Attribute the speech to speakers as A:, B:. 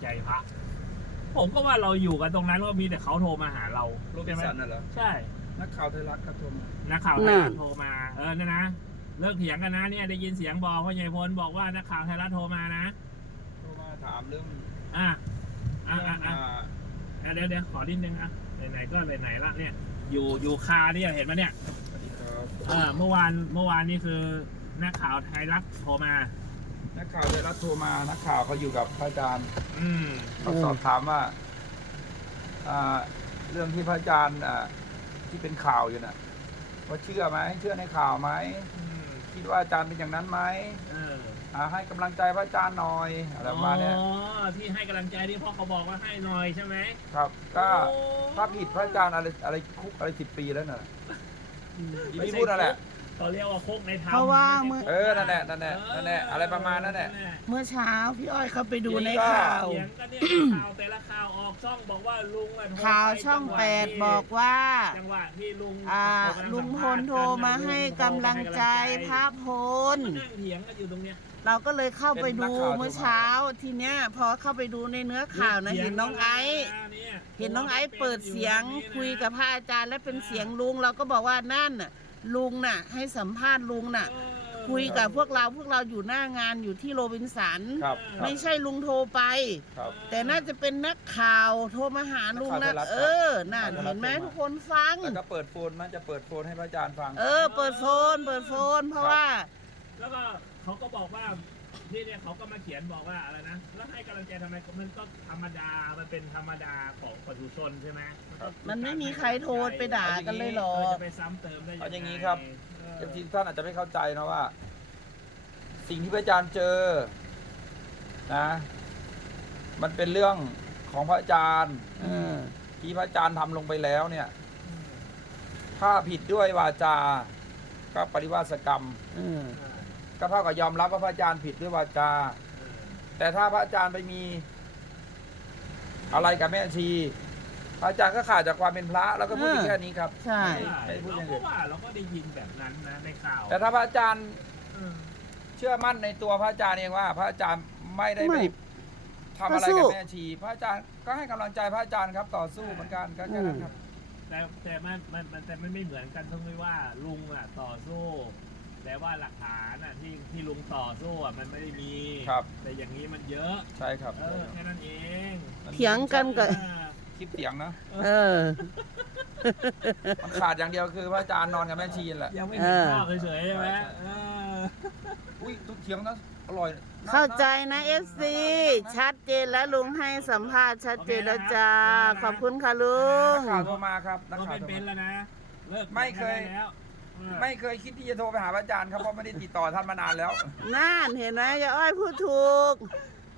A: ใจพระผมก็ว่าเราอยู่กันตรงนั้นก็มีแต่เขาโทรมาหาเรา
B: โรบินสันน่ะเหรอ
A: ใช่
B: นักข่าวไทยรัฐครับโทรมา
A: นักข่าวไทยรัฐโทรมาเนี่ยนะเลิกเถียงกันนะเนี่ยได้ยินเสียงบอกพ่อใหญ่พลบอกว่านักข่าวไทยรัฐโทรมานะ
B: โทรมาถามเรื่อง
A: เดี๋ยวขอนิดนึงไหนๆก็ไหนๆละเนี่ยอยู่คาเนี่ยเห็นไหมเนี่ย
B: สวัสดีครับ
A: เมื่อวานนี่คือนักข่าวไทยรัฐโทรมา
B: นักข่าวไทยรัฐโทรมานักข่าวเขาอยู่กับพระอาจารย์ เขาสอบถามว่าเรื่องที่พระอาจารย์ที่เป็นข่าวอยู่น่ะว่าเชื่อไหมเชื่อในข่าวไหมคิดว่าอาจารย์เป็นอย่างนั้นไหมให้กำลังใจพระอาจารย์หน่อยอะไรประมาณเนี้ย
A: ที่ให้กำลังใจที่พ่อเขาบอกว่าให้หน่อยใช่ไหม
B: ครับก็ถ้าผิดพระอาจารย์อะไรคุกอะไร10 ปีแล้วน่ะที่พูดนั่นแหละ
A: เขาเรียกว่าคุกในธรรม
C: เพราะว่า
B: นั่นแหละอะไรประมาณนั้นแหละ
C: เมื่อเช้าพี่อ้อยเขาไปดูในข่าว
A: เสียงก็เนี่ยข่าวแต่ละข่าวออกช่องบอกว่าลุง
C: ข่าวช่อง8บอกว่า
A: จังหวะที่
C: ลุงพลโทรมาให้กำลังใจพระพล
A: นั่งเถียงกันอยู่ตรงเนี้ย
C: เราก็เลยเข้าไปดูเมื่อเช้าทีเนี้ยพอเข้าไปดูในเนื้อข่าวนะเห็นน้องไอซ์เปิดเสียงคุยกับพระอาจารย์และเป็นเสียงลุงเราก็บอกว่านั่นน่ะลุงน่ะให้สัมภาษณ์ลุงน่ะคุยกับพวกเราอยู่หน้างานอยู่ที่โรบินสันไม่ใช่ลุงโทรไปแต่น่าจะเป็นนักข่าวโทรมาหาลุงนะน่ะเห็นไหมทุกคนฟัง
B: แล้วก็เปิดโฟนมันจะเปิดโฟนให้พระอาจารย์ฟัง
C: เปิดโฟนเพราะว่า
A: แล้วก็เขาก็บอกว่าที่เนี่ยเขาก็มาเขียนบอกว่าอะไรนะแล้วให้กำลังใจทำไมมันก็ธรรมดามันเป็นธรรมดาของปุถุชนใช่ไหม
C: มันไม่มีใครโทรไปด่ากันเลยหรอ
A: จะไปซ้ำเติมได้
B: เอาอย่างนี้ครับทีท่านอาจจะไม่เข้าใจนะว่า สิ่งที่พระอาจารย์เจอนะมันเป็นเรื่องของพระอาจารย์ที่พระอาจารย์ทำลงไปแล้วเนี่ยถ้าผิดด้วยวาจาก็ปริวาสกรรมก็เท่ากับยอมรับว่าพระอาจารย์ผิดด้วยวาจาแต่ถ้าพระอาจารย์ไปมีอะไรกับแม่ชีพระอาจารย์ก็ขาดจากความเป็นพระแล้วก็พูดแค่นี้ครับ
C: ใช่
A: เราก็ว่าเราก็ได้ยินแบบนั้นนะในข่าว
B: แต่ถ้าพระอาจารย์เชื่อมั่นในตัวพระอาจารย์เองว่าพระอาจารย์ไม่ได้ไปทำอะไรกับแม่ชีพระอาจารย์ก็ให้กำลังใจพระอาจารย์ครับต่อสู้เหมือนกันก็แค่นั้นครับ
A: แต่มันไม่เหมือนกันตรงที่ว่าลุงต่อสู้แต่ว่าหลักฐานที่ลุงต่อสู้มันไม่ได้มีแต่อย่างนี้มันเยอะ
B: ใช่ครับ
A: แค่นั้นเอง
C: เถียงกันกับ
B: คลิปเสียงนะมันขาดอย่างเดียวคือพระอาจารย์นอนกับแม่ชีแหละ
A: ยังไม่เห็นภาพเฉยๆใช่ไหม
B: อุ้ยทุกเถียงนะอร่อย
C: เข้าใจนะFCชัดเจนแล้วลุงให้สัมภาษณ์ชัดเจนแล้วจ้าขอบคุณค่ะลุง
B: นักข่าวโทรมาครับนักข่าว
A: เป็นแล้วนะ
B: ไม่เคยคิดที่จะโทรไปหาพระอาจารย์ครับเพราะไม่ได้ติดต่อท่านมานานแล้ว
C: น่าเห็นไหมอย่าอ้อยพูดถูก